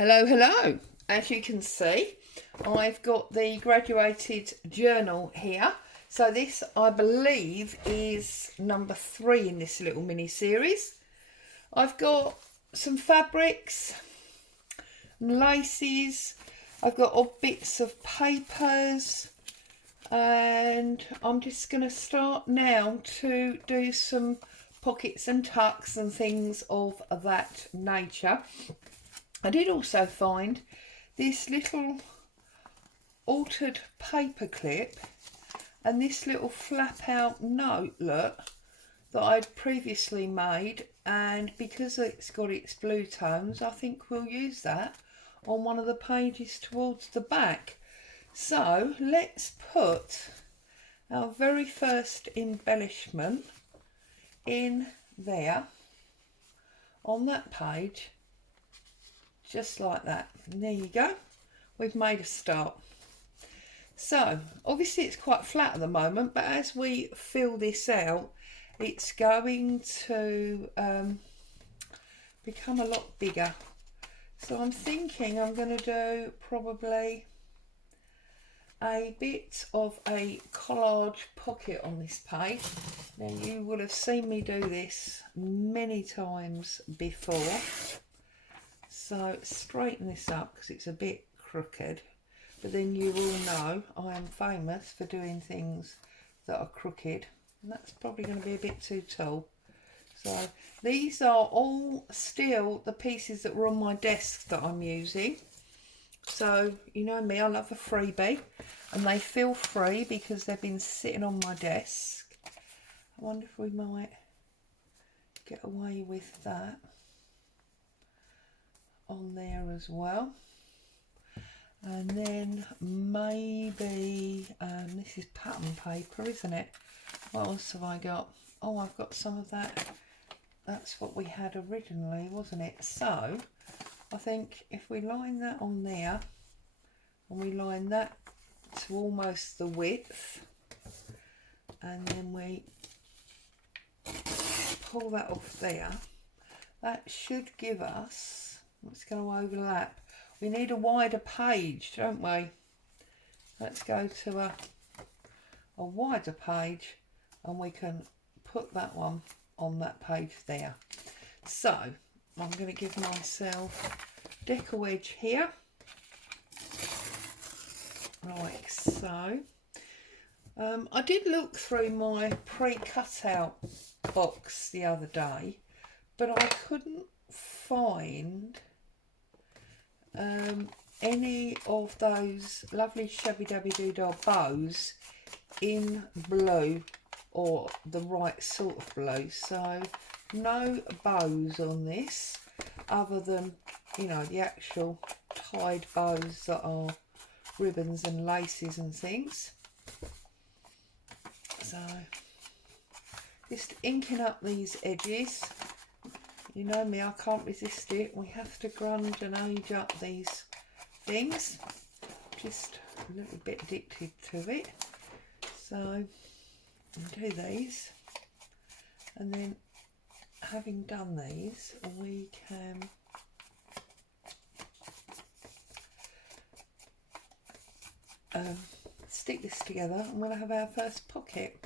Hello, hello. As you can see, I've got the graduated journal here. So this, I believe, is number 3 in this little mini series. I've got some fabrics, laces, I've got odd bits of papers, and I'm just going to start now to do some pockets and tucks and things of that nature. I did also find this little altered paper clip and this little flap out note, look, that I'd previously made, and because it's got its blue tones, I think we'll use that on one of the pages towards the back. So let's put our very first embellishment in there on that page, just like that. And there you go, we've made a start. So obviously it's quite flat at the moment, but as we fill this out, it's going to become a lot bigger. So I'm thinking I'm going to do probably a bit of a collage pocket on this page. Now you will have seen me do this many times before. So straighten this up because it's a bit crooked, but then you will know I am famous for doing things that are crooked, and that's probably going to be a bit too tall. So these are all still the pieces that were on my desk that I'm using. So you know me, I love a freebie, and they feel free because they've been sitting on my desk. I wonder if we might get away with that on there as well. And then maybe this is pattern paper, isn't it? What else have I got? Oh, I've got some of that. That's what we had originally, wasn't it? So I think if we line that on there and we line that to almost the width, and then we pull that off there, that should give us, it's going to overlap. We need a wider page, don't we? Let's go to a wider page, and we can put that one on that page there. So I'm going to give myself deco edge here, like so. I did look through my pre-cut out box the other day, but I couldn't find any of those lovely shabby dabby doo-dah bows in blue, or the right sort of blue. So no bows on this other than, you know, the actual tied bows that are ribbons and laces and things. So just inking up these edges. You know me, I can't resist it. We have to grunge and age up these things. Just a little bit addicted to it. So I'll do these, and then having done these, we can stick this together. I'm going to have our first pocket.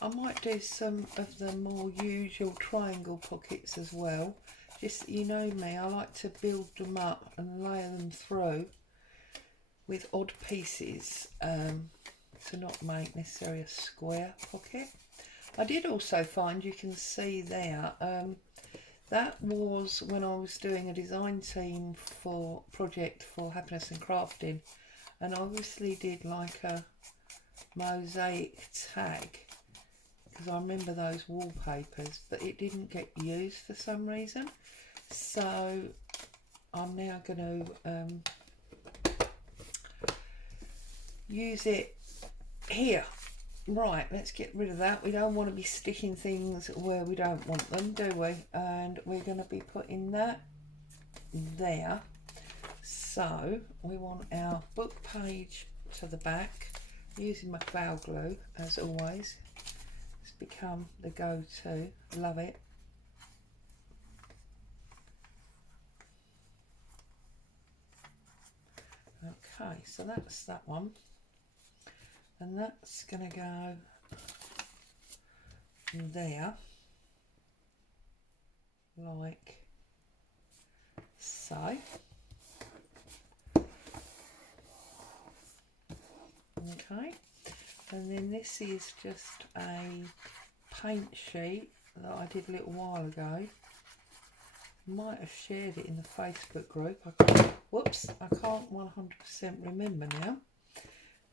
I might do some of the more usual triangle pockets as well. Just, you know me, I like to build them up and layer them through with odd pieces to not make necessarily a square pocket. I did also find, you can see there, that was when I was doing a design team for project for Happiness and Crafting, and I obviously did like a mosaic tag because I remember those wallpapers, but it didn't get used for some reason. So I'm now going to use it here. Right, let's get rid of that. We don't want to be sticking things where we don't want them, do we? And we're going to be putting that there. So we want our book page to the back, using my cloud glue as always. It's become the go-to, love it. Okay, so that's that one, and that's going to go there, like so. Okay, and then this is just a paint sheet that I did a little while ago. Might have shared it in the Facebook group. Whoops, I can't 100% remember now.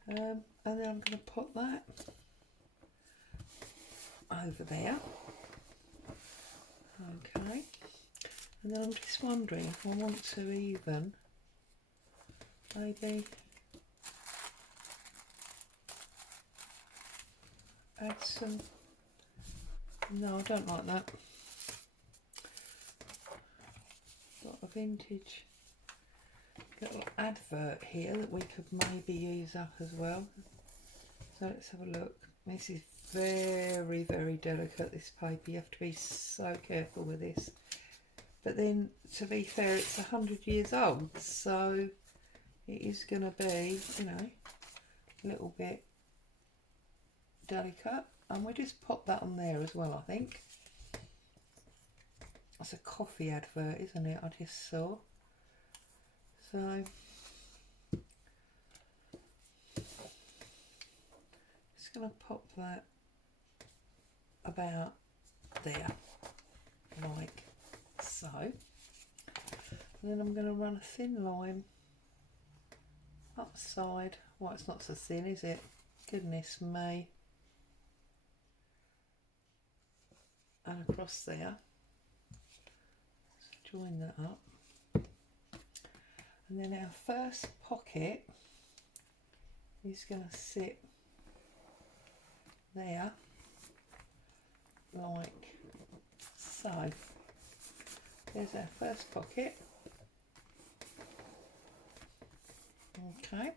And then I'm going to put that over there. Okay, and then I'm just wondering if I want to even maybe add some. No, I don't like that. Got a vintage little advert here that we could maybe use up as well. So let's have a look. This is very, very delicate, this paper. You have to be so careful with this. But then, to be fair, it's 100 years old, so it is going to be, you know, a little bit delicate. And we'll just pop that on there as well, I think. That's a coffee advert, isn't it? I just saw. So just going to pop that about there, like so. And then I'm going to run a thin line up the side. Well, it's not so thin, is it? Goodness me. And across there. So join that up. And then our first pocket is going to sit there, like so. There's our first pocket. Okay,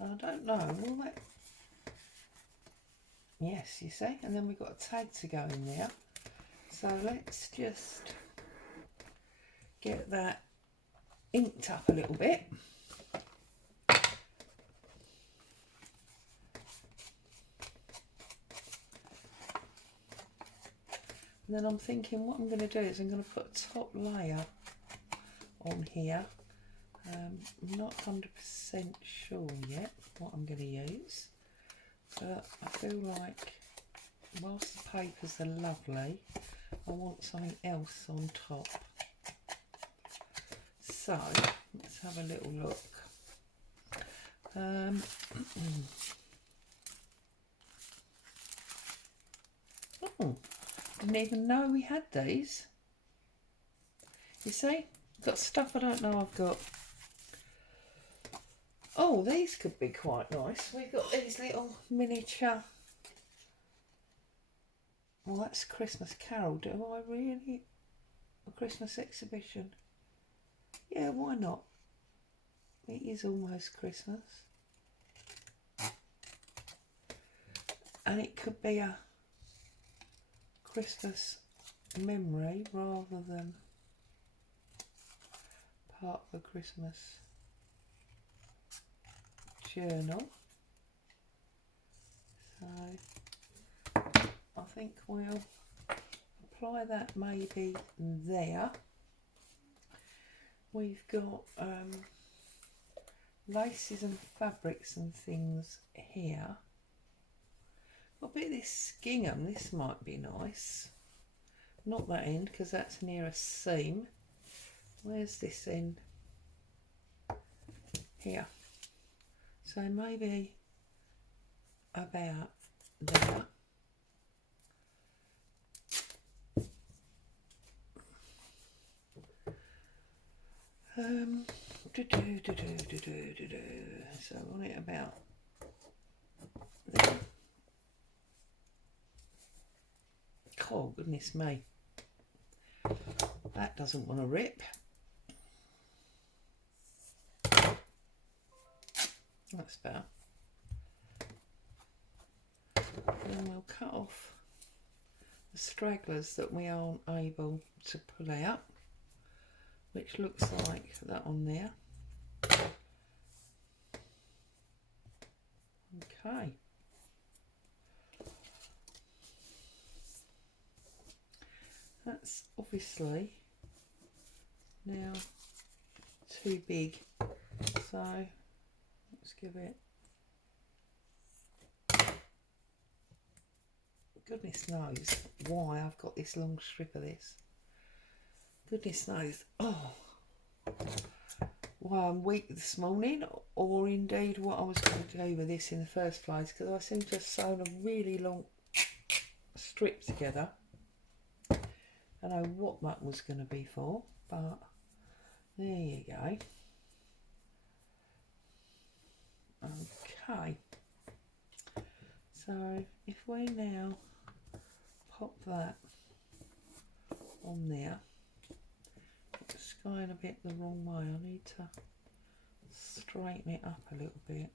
I don't know, will that? Yes, you see, and then we've got a tag to go in there. So let's just get that inked up a little bit. And then I'm thinking what I'm going to do is I'm going to put a top layer on here. I'm not 100% sure yet what I'm going to use, but I feel like whilst the papers are lovely, I want something else on top. So let's have a little look. Oh, didn't even know we had these. You see, got stuff I don't know I've got. Oh, these could be quite nice. We've got these little miniature. Well, that's Christmas Carol. Do I really? A Christmas exhibition? Yeah, why not? It is almost Christmas. And it could be a Christmas memory rather than part of a Christmas journal. So I think we'll apply that maybe there. We've got laces and fabrics and things here. Got a bit of this gingham, this might be nice. Not that end because that's near a seam. Where's this end? Here. So maybe about there. So I want it about there. Oh, goodness me. That doesn't want to rip. That's better. Then we'll cut off the stragglers that we aren't able to pull out, which looks like that on there. Okay. That's obviously now too big, so let's give it, goodness knows why I've got this long strip of this. Goodness knows, oh, why I'm weak this morning, or indeed what I was going to do with this in the first place, because I seem to have sewn a really long strip together. I don't know what that was going to be for, but there you go. Okay, so if we now pop that on there, it's going a bit the wrong way. I need to straighten it up a little bit.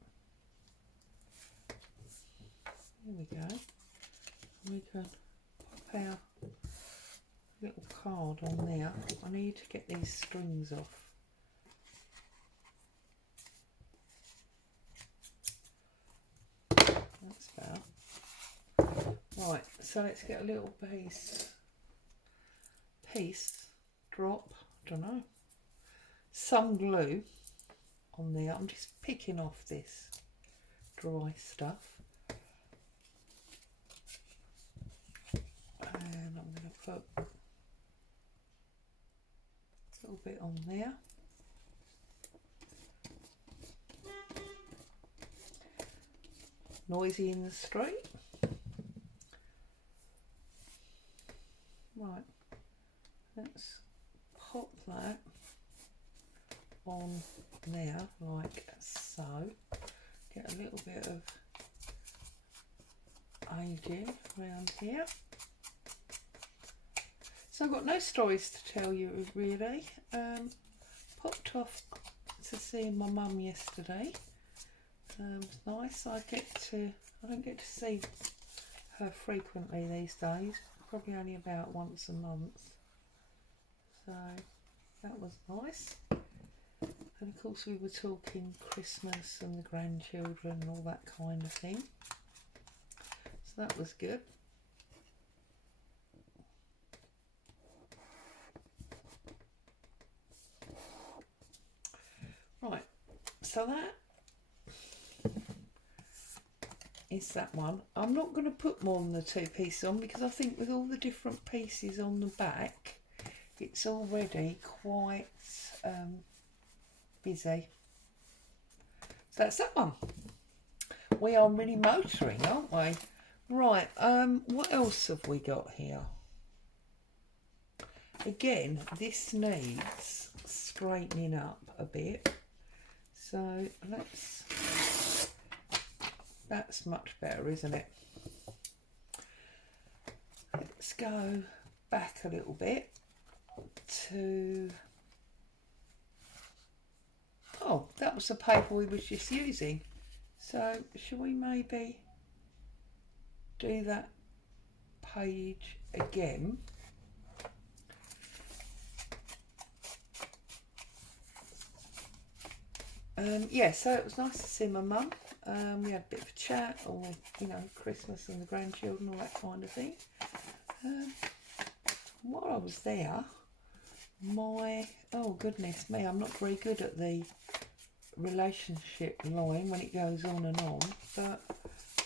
There we go. We can pop our little card on there. I need to get these strings off. That's better. Right, so let's get a little piece, drop, don't know, some glue on there. I'm just picking off this dry stuff. And I'm going to put a little bit on there. Noisy in the street. Right, let's pop that on there like so. Get a little bit of aging around here. So I've got no stories to tell you really. Popped off to see my mum yesterday. It's nice. I don't get to see her frequently these days. Probably only about once a month. So that was nice. And of course we were talking Christmas and the grandchildren and all that kind of thing. So that was good. Right, so that is that one. I'm not going to put more than the two pieces on because I think with all the different pieces on the back, it's already quite busy. So that's that one. We are really motoring, aren't we? Right, what else have we got here? Again, this needs straightening up a bit. So that's much better, isn't it? Let's go back a little bit to, oh, that was the paper we were just using. So shall we maybe do that page again? Yeah, so it was nice to see my mum. We had a bit of a chat, or Christmas and the grandchildren, all that kind of thing. While I was there, oh goodness me, I'm not very good at the relationship line when it goes on and on, but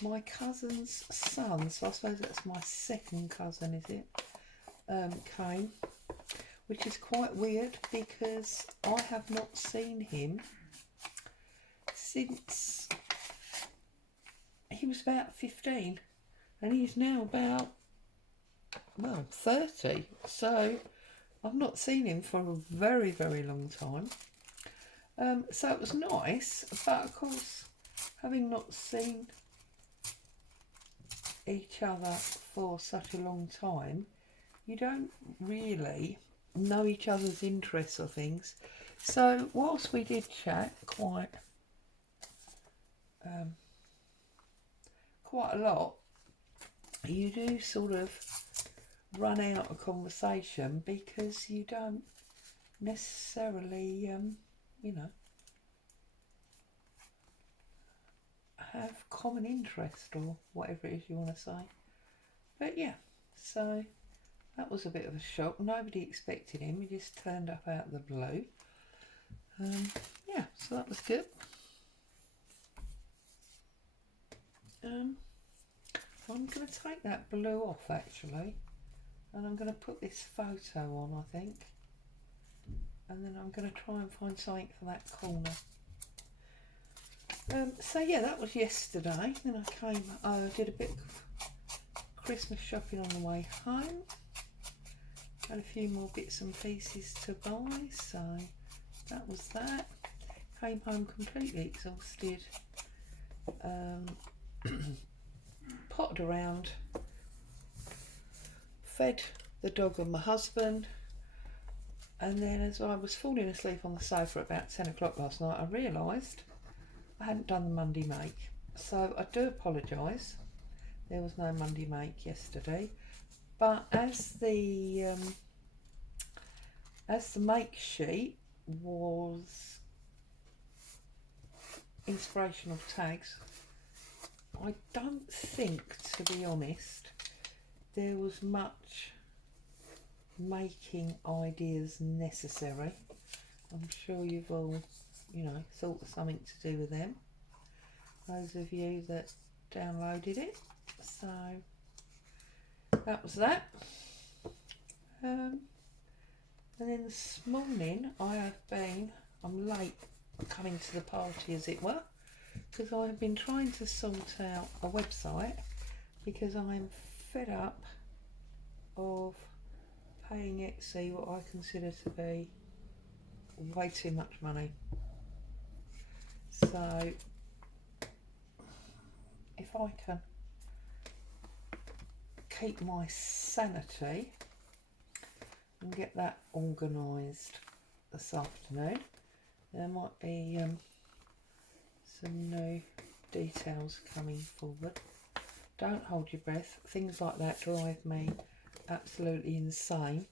my cousin's son, so I suppose that's my second cousin, is it, came, which is quite weird because I have not seen him since he was about 15 and he's now about, well, 30, so I've not seen him for a very, very long time. So it was nice, but of course, having not seen each other for such a long time, you don't really know each other's interests or things. So whilst we did chat quite a lot, you do sort of run out of conversation because you don't necessarily have common interest or whatever it is you want to say. But yeah, so that was a bit of a shock. Nobody expected him. He just turned up out of the blue. Yeah, so that was good. I'm going to take that blue off actually, and I'm going to put this photo on, I think, and then I'm going to try and find something for that corner. So yeah, that was yesterday. Then I did a bit of Christmas shopping on the way home. Had a few more bits and pieces to buy, so that was that. Came home completely exhausted. Potted around, fed the dog and my husband, and then as I was falling asleep on the sofa at about 10 o'clock last night, I realised I hadn't done the Monday make. So I do apologise, there was no Monday make yesterday, but as the make sheet was inspirational tags, I don't think, to be honest, there was much making ideas necessary. I'm sure you've all, thought of something to do with them, those of you that downloaded it. So that was that. And then this morning I'm late coming to the party, as it were, because I have been trying to sort out a website because I'm fed up of paying Etsy what I consider to be way too much money. So if I can keep my sanity and get that organised this afternoon, there might be some new details coming forward. Don't hold your breath. Things like that drive me absolutely insane,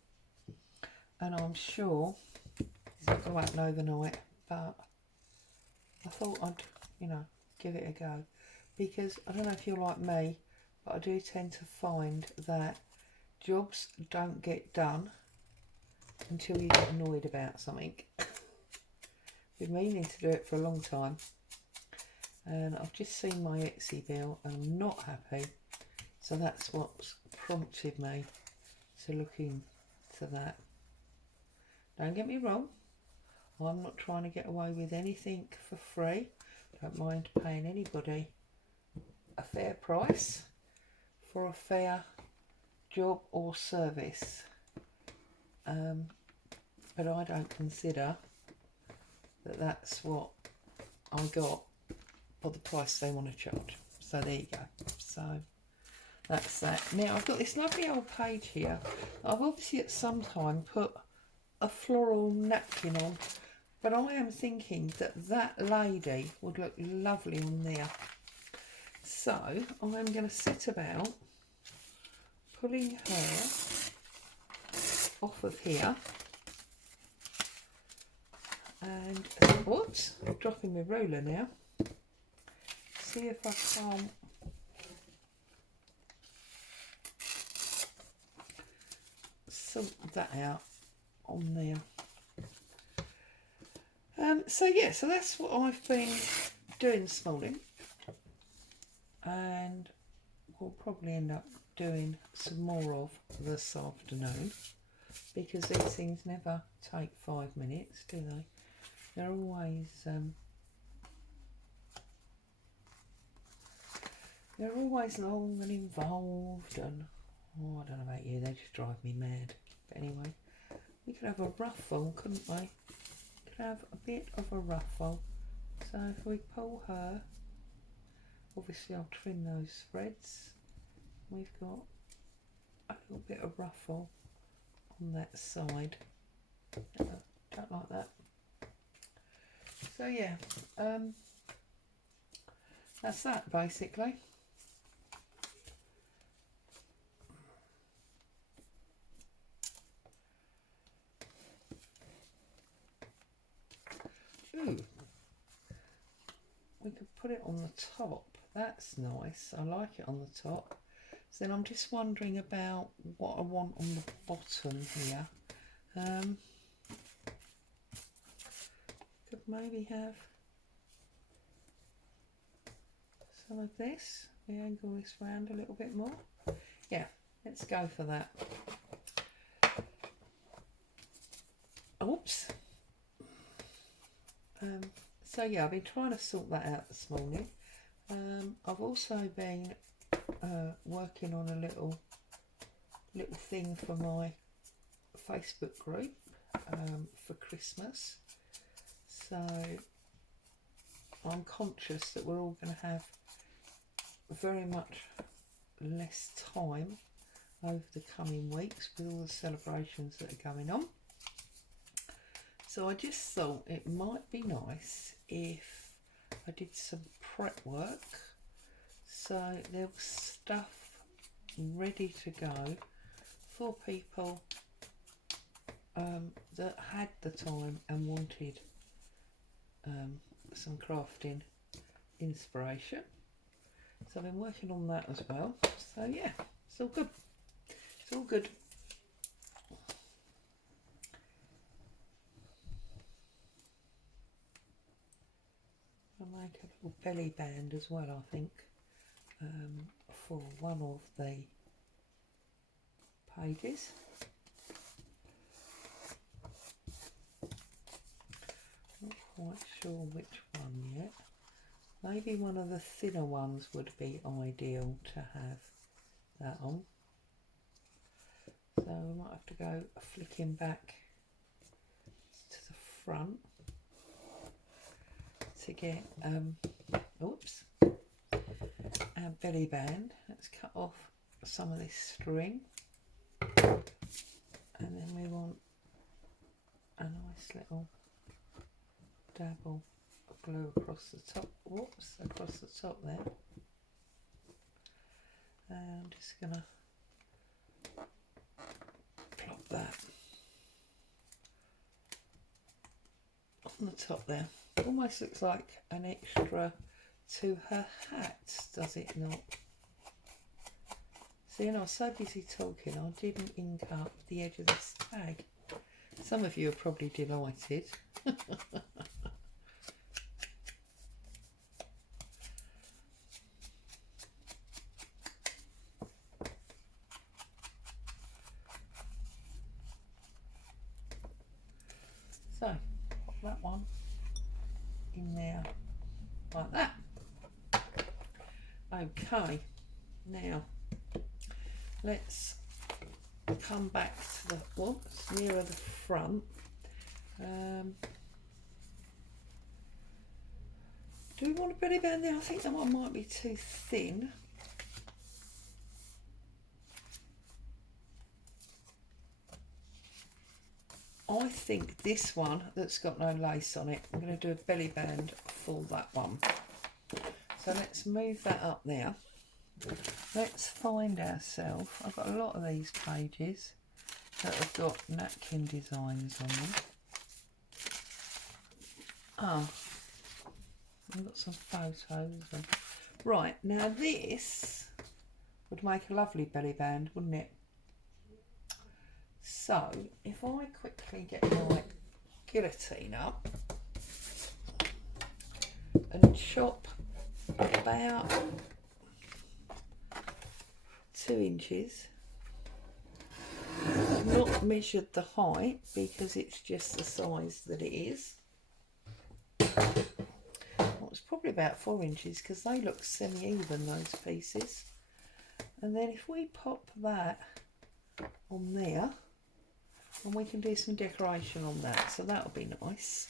and I'm sure it's not going to happen overnight, but I thought I'd give it a go, because I don't know if you're like me, but I do tend to find that jobs don't get done until you get annoyed about something. Been meaning to do it for a long time, and I've just seen my Etsy bill and I'm not happy, so that's what's prompted me to look into that. Don't get me wrong, I'm not trying to get away with anything for free. Don't mind paying anybody a fair price for a fair job or service, but I don't consider that that's what I got for the price they want to charge. So there you go. So that's that. Now I've got this lovely old page here. I've obviously at some time put a floral napkin on, but I am thinking that that lady would look lovely on there. So I'm going to set about pulling her off of here, and whoops, I'm dropping my ruler now. See if I can't sort that out on there. So yeah, so that's what I've been doing this morning, and we'll probably end up doing some more of this afternoon, because these things never take 5 minutes, do they? They're always long and involved, and I don't know about you, they just drive me mad. But anyway, we could have a ruffle, couldn't we? Could have a bit of a ruffle. So if we pull her, obviously I'll trim those threads. We've got a little bit of ruffle on that side. Don't like that. So yeah, that's that basically. Ooh, we could put it on the top That's nice. I like it on the top. So then I'm just wondering about what I want on the bottom here. Could maybe have some of this. We angle this round a little bit more. Yeah, let's go for that. Oops. So yeah, I've been trying to sort that out this morning. I've also been working on a little thing for my Facebook group for Christmas. So I'm conscious that we're all going to have very much less time over the coming weeks with all the celebrations that are going on. So I just thought it might be nice if I did some prep work, so there was stuff ready to go for people that had the time and wanted some crafting inspiration. So I've been working on that as well. So yeah, it's all good. It's all good. I'll make a little belly band as well, I think, for one of the pages. Not quite sure which one yet. Maybe one of the thinner ones would be ideal to have that on. So we might have to go flicking back to the front to get oops, our belly band. Let's cut off some of this string, and then we want a nice little dabble of glue across the top. Whoops, across the top there. And I'm just gonna plop that on the top there. Almost looks like an extra to her hat, does it not? See, I was so busy talking, I didn't ink up the edge of this tag. Some of you are probably delighted. So, pop that one in there like that. Okay, now let's come back to the whoops, nearer the front. Do we want a belly band there? I think that one might be too thin. I think this one that's got no lace on it, I'm going to do a belly band for that one. So let's move that up there. Let's find ourselves, I've got a lot of these pages that have got napkin designs on them. Ah, I've got some photos. Right, now this would make a lovely belly band, wouldn't it? So, if I quickly get my guillotine up and chop about 2 inches. I've not measured the height because it's just the size that it is. Well, it's probably about 4 inches because they look semi-even, those pieces. And then if we pop that on there, and we can do some decoration on that, so that'll be nice.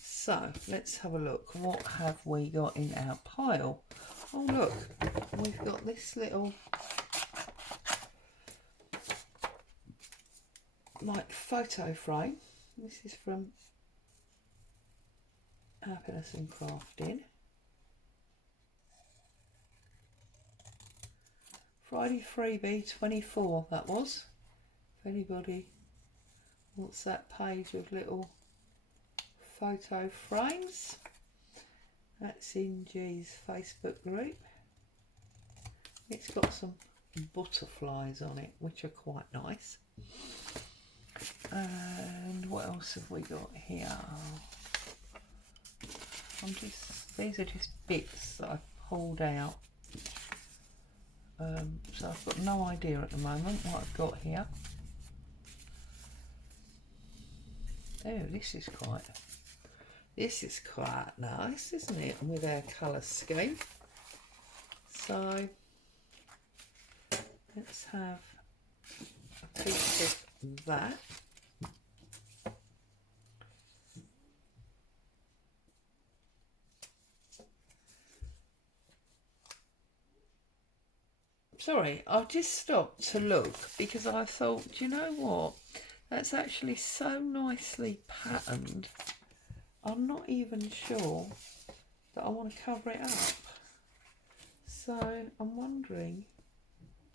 So let's have a look. What have we got in our pile? Oh look, we've got this little like photo frame. This is from Happiness and Crafting. Friday freebie 24 that was. If anybody wants that page with little photo frames, that's in G's Facebook group. It's got some butterflies on it, which are quite nice. And what else have we got here? These are just bits that I've pulled out. So I've got no idea at the moment what I've got here. Oh, this is quite nice, isn't it? With our colour scheme. So let's have a piece of that. Sorry, I've just stopped to look because I thought, do you know what? That's actually so nicely patterned. I'm not even sure that I want to cover it up. So I'm wondering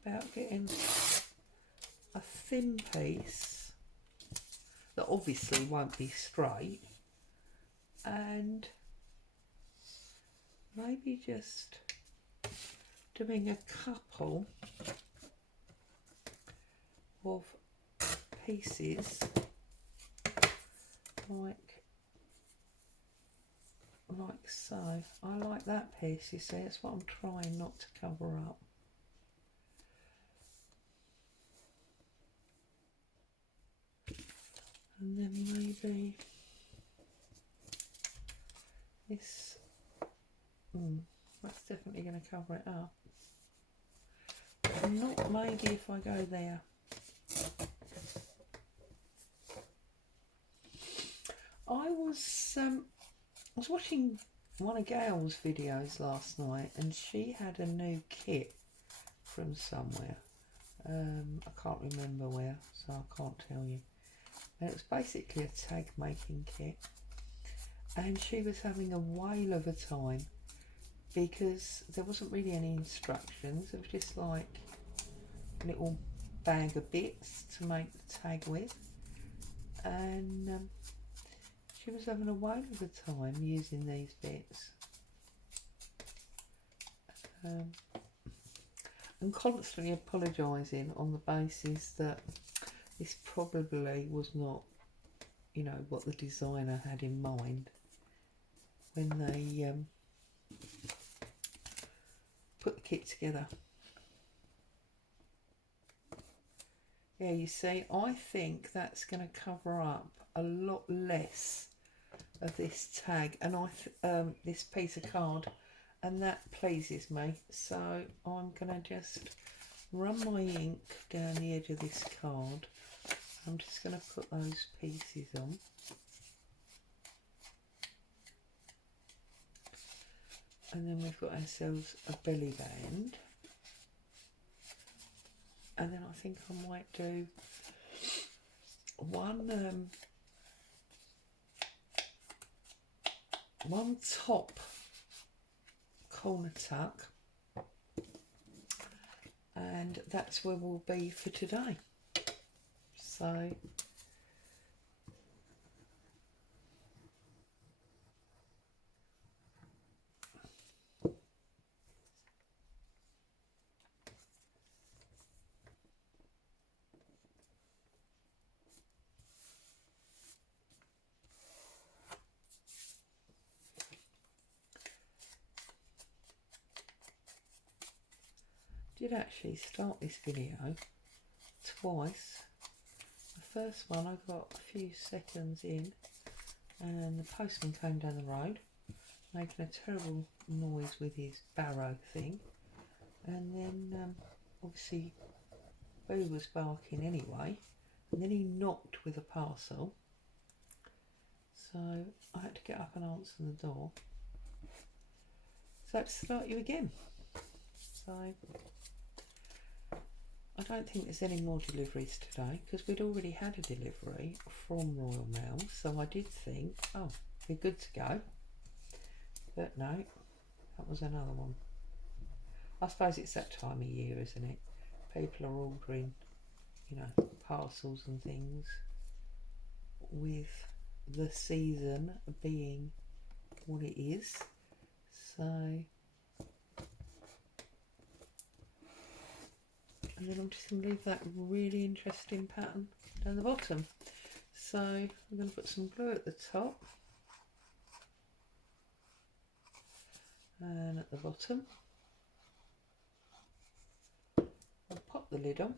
about getting a thin piece that obviously won't be straight, and maybe just doing a couple of pieces like so. I like that piece, you see, that's what I'm trying not to cover up. And then maybe this, that's definitely going to cover it up. But not maybe if I go there. I was watching one of Gail's videos last night, and she had a new kit from somewhere. I can't remember where, so I can't tell you. And it was basically a tag making kit, and she was having a whale of a time because there wasn't really any instructions. It was just like a little bag of bits to make the tag with, and she was having a whale of a time using these bits, and constantly apologising on the basis that this probably was not, you know, what the designer had in mind when they put the kit together. Yeah, you see, I think that's going to cover up a lot less of this tag and this piece of card, and that pleases me. So I'm going to just run my ink down the edge of this card. I'm just going to put those pieces on. And then we've got ourselves a belly band. And then I think I might do one top corner tuck, and that's where we'll be for today. So did actually start this video twice. The first one I got a few seconds in and the postman came down the road making a terrible noise with his barrow thing, and then obviously Boo was barking anyway, and then he knocked with a parcel, so I had to get up and answer the door. So I had to start you again. So I don't think there's any more deliveries today because we'd already had a delivery from Royal Mail, so I did think, oh, we're good to go. But no, that was another one. I suppose it's that time of year, isn't it? People are ordering, you know, parcels and things with the season being what it is. So and then I'm just going to leave that really interesting pattern down the bottom. So I'm going to put some glue at the top and at the bottom. I'll pop the lid on.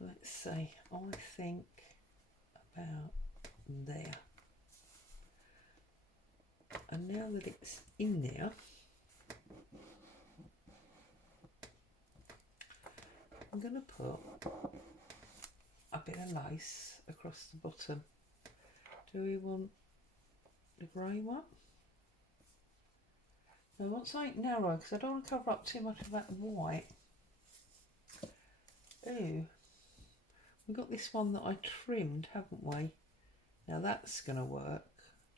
Let's see, I think about there. And now that it's in there, I'm going to put a bit of lace across the bottom. Do we want the grey one? No, I want something narrow because I don't want to cover up too much of that white. Ooh, we've got this one that I trimmed, haven't we? Now that's going to work.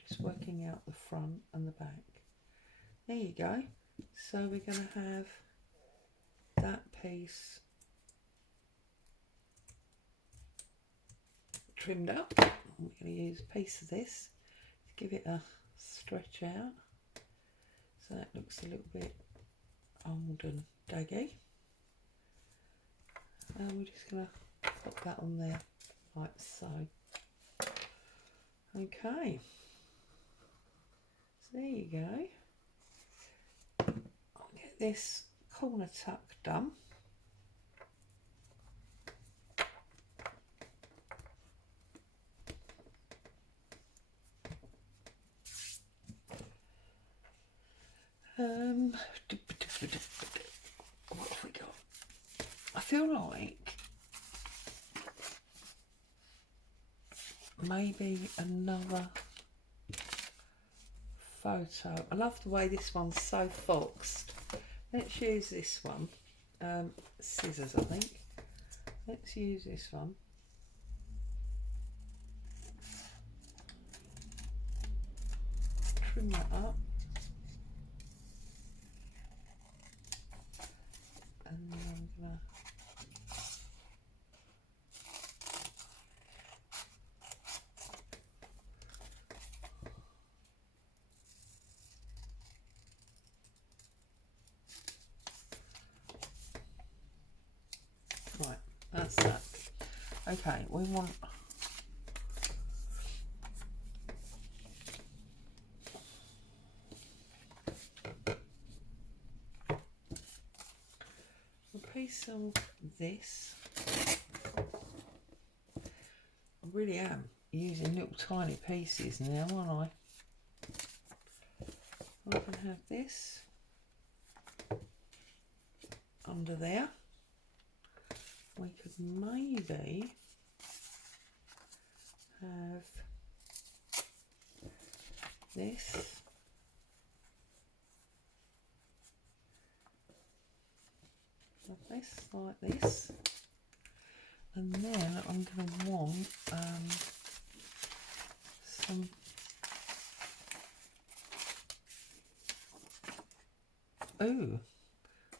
Just working out the front and the back. There you go. So we're going to have that piece trimmed up. We're going to use a piece of this to give it a stretch out. So that looks a little bit old and daggy. And we're just going to pop that on there like so. Okay. So there you go. I'll get this corner tuck done. What have we got? I feel like maybe another photo. I love the way this one's so foxed. Let's use this one. Scissors, I think. Let's use this one. Trim that up. And then I'm gonna right, that's that. Okay, we want a piece of this. I really am using little tiny pieces now, aren't I? I can have this under there. We could maybe have this like this, and then I'm going to want some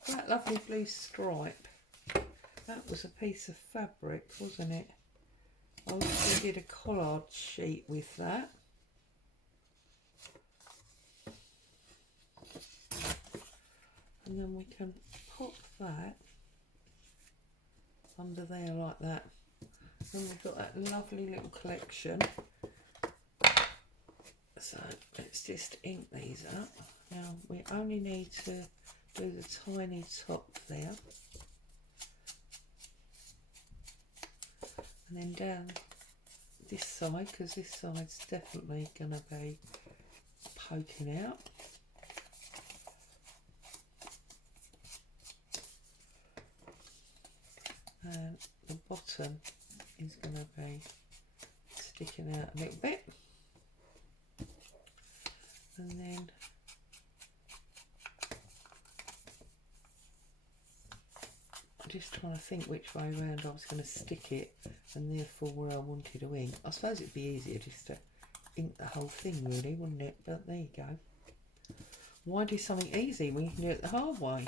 that lovely blue stripe. That was a piece of fabric, wasn't it? I also did a collard sheet with that. And then we can pop that under there like that. And we've got that lovely little collection. So let's just ink these up. Now we only need to do the tiny top there. And then down this side, because this side's definitely going to be poking out. And the bottom is going to be sticking out a little bit. And then I'm just trying to think which way around I was going to stick it, and therefore where I wanted to ink. I suppose it'd be easier just to ink the whole thing really, wouldn't it? But there you go. Why do something easy when you can do it the hard way?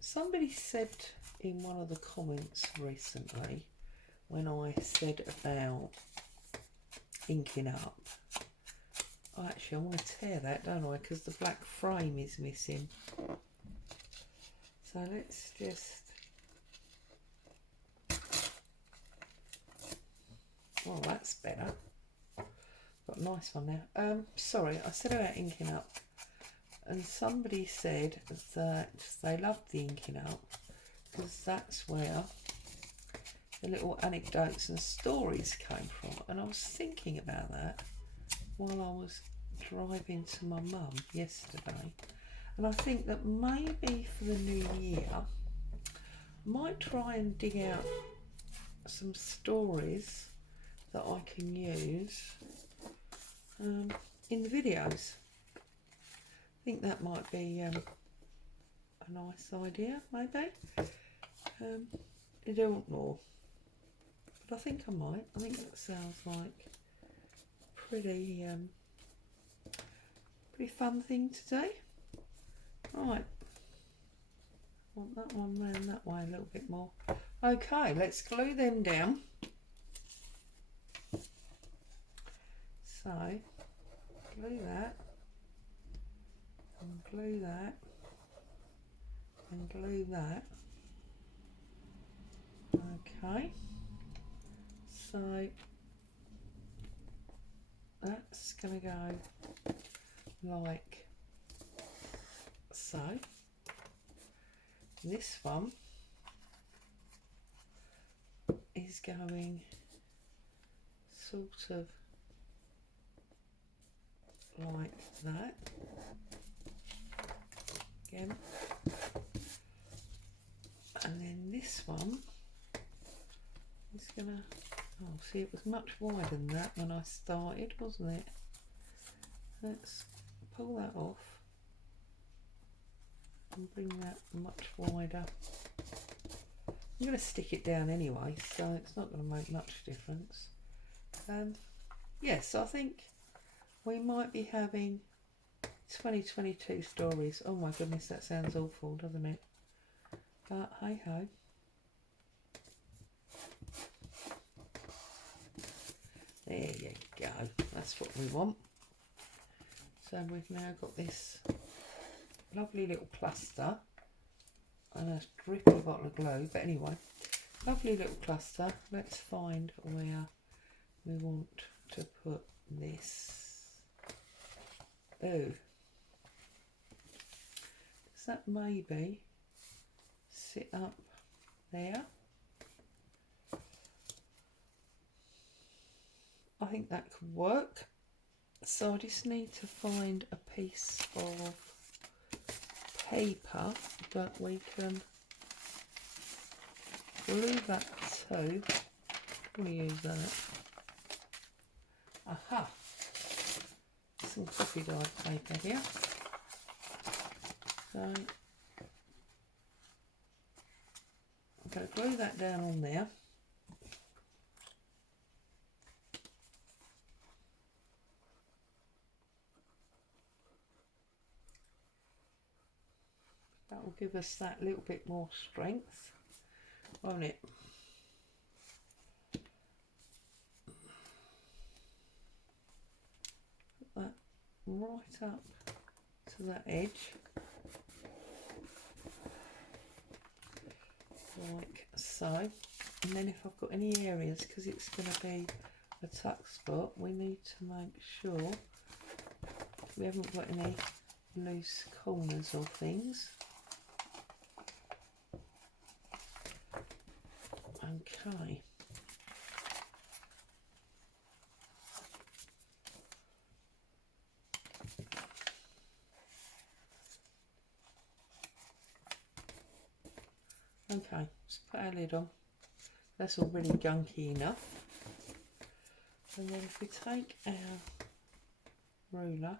Somebody said in one of the comments recently when I said about inking up. Oh, actually, I want to tear that, don't I? Because the black frame is missing. So let's just... Oh, that's better. Got a nice one now. Sorry, I said about inking up. And somebody said that they loved the inking up because that's where the little anecdotes and stories came from. And I was thinking about that while I was driving to my mum yesterday. And I think that maybe for the new year, I might try and dig out some stories that I can use in the videos. I think that might be a nice idea, maybe. I don't know, but I think I might. I think that sounds like pretty fun thing to do. Right, want that one round that way a little bit more. Okay, let's glue them down. So glue that, and glue that, and glue that. Okay, so that's going to go like so. This one is going sort of like that. Again. And then this one is gonna, oh, see, it was much wider than that when I started, wasn't it? Let's pull that off and bring that much wider. I'm going to stick it down anyway, so it's not going to make much difference. Yes, I think we might be having 2022 stories. Oh my goodness, that sounds awful, doesn't it? But hey ho. There you go, that's what we want. So we've now got this lovely little cluster and a drippy bottle of glue, but anyway, lovely little cluster. Let's find where we want to put this. Oh, does that maybe sit up there? I think that could work. So I just need to find a piece of paper that we can glue that to. I'm going to use that. Aha! Some coffee dyed paper here. So I'm going to glue that down on there. That will give us that little bit more strength, won't it? Put that right up to that edge, like so. And then if I've got any areas, because it's going to be a tuck spot, we need to make sure we haven't got any loose corners or things. Okay. Okay, let's put our lid on. That's already gunky enough. And then if we take our ruler,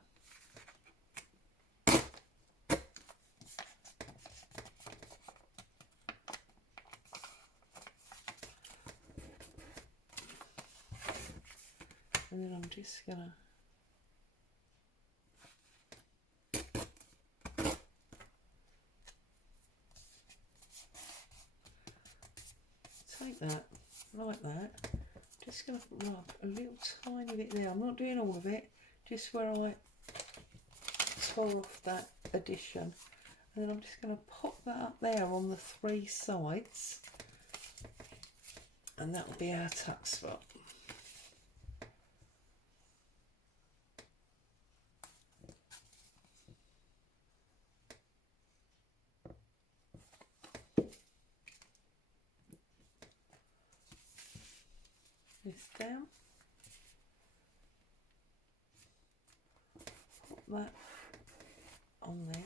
and then I'm just gonna that, like that. Just going to rub a little tiny bit there. I'm not doing all of it, just where I tore off that addition. And then I'm just going to pop that up there on the 3 sides. And that will be our tuck spot. This down. Put that on there.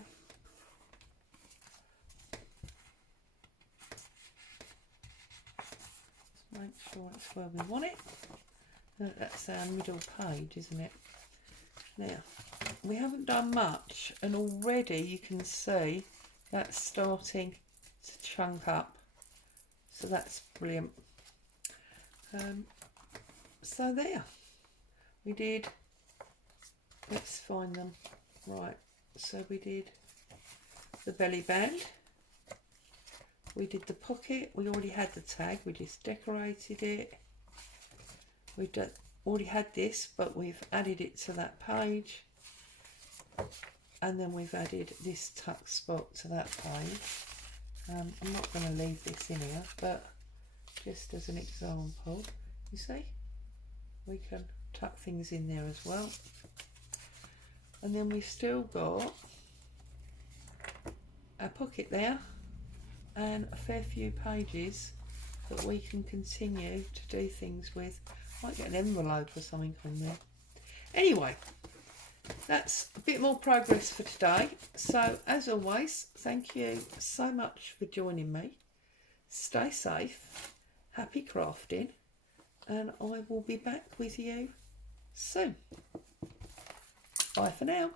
Just make sure it's where we want it. That's our middle page, isn't it? Now, we haven't done much, and already you can see that's starting to chunk up. So that's brilliant. So there, we did, let's find them, right, so we did the belly band, we did the pocket, we already had the tag, we just decorated it, we've already had this, but we've added it to that page, and then we've added this tuck spot to that page. I'm not going to leave this in here, but just as an example, you see, we can tuck things in there as well. And then we've still got a pocket there and a fair few pages that we can continue to do things with. Might get an envelope or something on there. Anyway, that's a bit more progress for today. So as always, thank you so much for joining me. Stay safe, happy crafting, and I will be back with you soon. Bye for now.